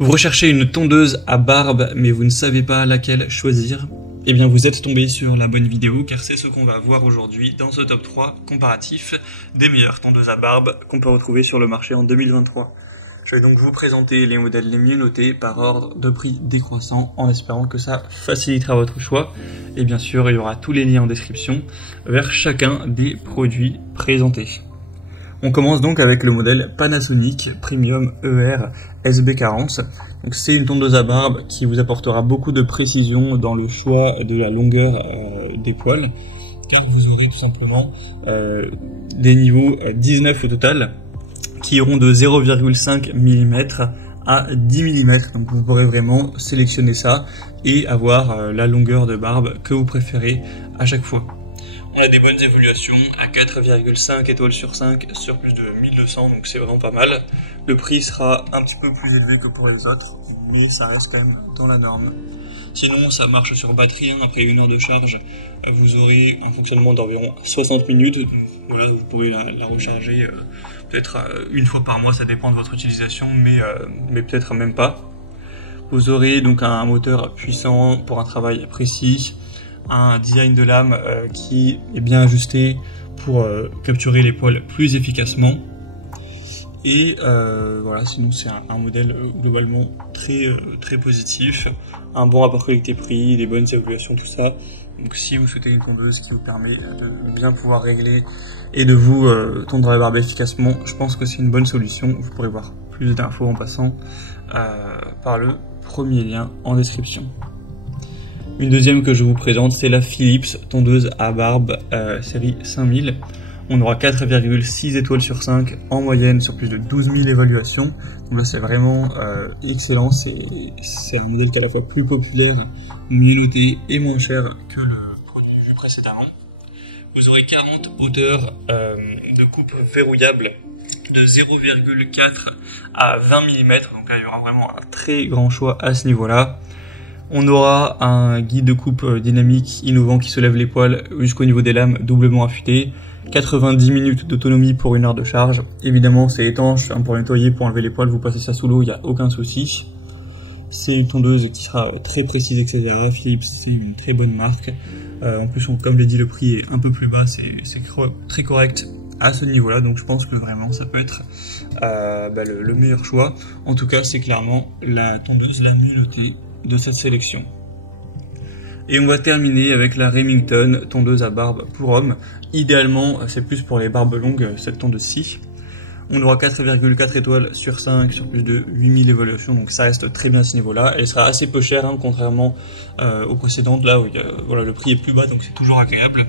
Vous recherchez une tondeuse à barbe, mais vous ne savez pas laquelle choisir? Eh bien, vous êtes tombé sur la bonne vidéo, car c'est ce qu'on va voir aujourd'hui dans ce top 3 comparatif des meilleures tondeuses à barbe qu'on peut retrouver sur le marché en 2023. Je vais donc vous présenter les modèles les mieux notés par ordre de prix décroissant, en espérant que ça facilitera votre choix. Et bien sûr, il y aura tous les liens en description vers chacun des produits présentés. On commence donc avec le modèle Panasonic Premium ER SB40. Donc c'est une tondeuse à barbe qui vous apportera beaucoup de précision dans le choix de la longueur des poils, car vous aurez tout simplement des niveaux 19 au total qui iront de 0,5 mm à 10 mm. Donc vous pourrez vraiment sélectionner ça et avoir la longueur de barbe que vous préférez à chaque fois. On a des bonnes évaluations à 4,5 étoiles sur 5 sur plus de 1200, donc c'est vraiment pas mal. Le prix sera un petit peu plus élevé que pour les autres, mais ça reste quand même dans la norme. Sinon, ça marche sur batterie, après 1 heure de charge, vous aurez un fonctionnement d'environ 60 minutes. Voilà, vous pourrez la recharger peut-être une fois par mois, ça dépend de votre utilisation, mais peut-être même pas. Vous aurez donc un moteur puissant pour un travail précis, un design de lame qui est bien ajusté pour capturer les poils plus efficacement, et voilà, sinon c'est un modèle globalement très positif, un bon rapport qualité-prix, des bonnes évaluations, tout ça. Donc si vous souhaitez une tondeuse qui vous permet de bien pouvoir régler et de vous tondre la barbe efficacement, je pense que c'est une bonne solution. Vous pourrez voir plus d'infos en passant par le premier lien en description. Une deuxième que je vous présente, c'est la Philips tondeuse à barbe série 5000. On aura 4,6 étoiles sur 5 en moyenne sur plus de 12 000 évaluations. Donc là c'est vraiment excellent, c'est un modèle qui est à la fois plus populaire, mieux noté et moins cher que le produit vu précédemment. Vous aurez 40 hauteurs de coupe verrouillable de 0,4 à 20 mm. Donc là il y aura vraiment un très grand choix à ce niveau-là. On aura un guide de coupe dynamique innovant qui se lève les poils jusqu'au niveau des lames doublement affûtées. 90 minutes d'autonomie pour 1 heure de charge. Évidemment c'est étanche, pour nettoyer, pour enlever les poils, vous passez ça sous l'eau, il n'y a aucun souci. C'est une tondeuse qui sera très précise, etc. Philips, c'est une très bonne marque. En plus, comme j'ai dit, le prix est un peu plus bas, c'est très correct à ce niveau-là. Donc je pense que vraiment ça peut être le meilleur choix. En tout cas, c'est clairement la tondeuse la mieux notée de cette sélection. Et on va terminer avec la Remington tondeuse à barbe pour hommes. Idéalement, c'est plus pour les barbes longues, cette tondeuse-ci. On aura 4,4 étoiles sur 5 sur plus de 8000 évaluations, donc ça reste très bien à ce niveau-là. Elle sera assez peu chère, contrairement aux précédentes, là où voilà, le prix est plus bas, donc c'est toujours agréable.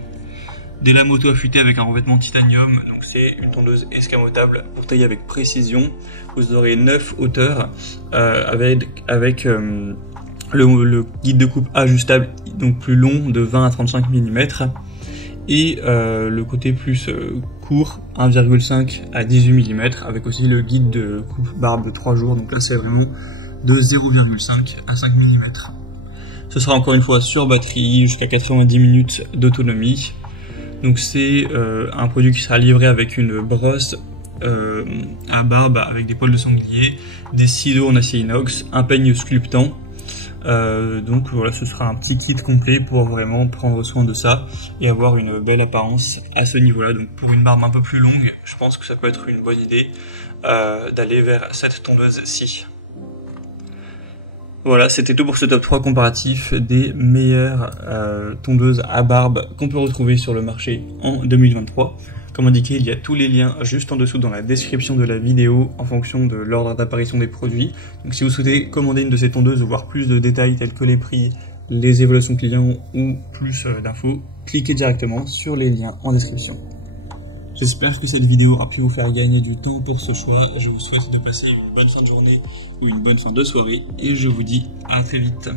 Des lames auto-affûtées avec un revêtement titanium, donc c'est une tondeuse escamotable pour tailler avec précision. Vous aurez 9 hauteurs avec le guide de coupe ajustable, donc plus long, de 20 à 35 mm, et le côté plus court, 1,5 à 18 mm, avec aussi le guide de coupe barbe de 3 jours, donc là c'est vraiment de 0,5 à 5 mm. Ce sera encore une fois sur batterie, jusqu'à 90 minutes d'autonomie. Donc c'est un produit qui sera livré avec une brosse à barbe avec des poils de sanglier, des ciseaux en acier inox, un peigne sculptant. Donc voilà, ce sera un petit kit complet pour vraiment prendre soin de ça et avoir une belle apparence à ce niveau-là. Donc pour une barbe un peu plus longue, je pense que ça peut être une bonne idée d'aller vers cette tondeuse-ci. Voilà, c'était tout pour ce top 3 comparatif des meilleures tondeuses à barbe qu'on peut retrouver sur le marché en 2023. Comme indiqué, il y a tous les liens juste en dessous dans la description de la vidéo en fonction de l'ordre d'apparition des produits. Donc si vous souhaitez commander une de ces tondeuses ou voir plus de détails tels que les prix, les évaluations clients ou plus d'infos, cliquez directement sur les liens en description. J'espère que cette vidéo aura pu vous faire gagner du temps pour ce choix. Je vous souhaite de passer une bonne fin de journée ou une bonne fin de soirée et je vous dis à très vite.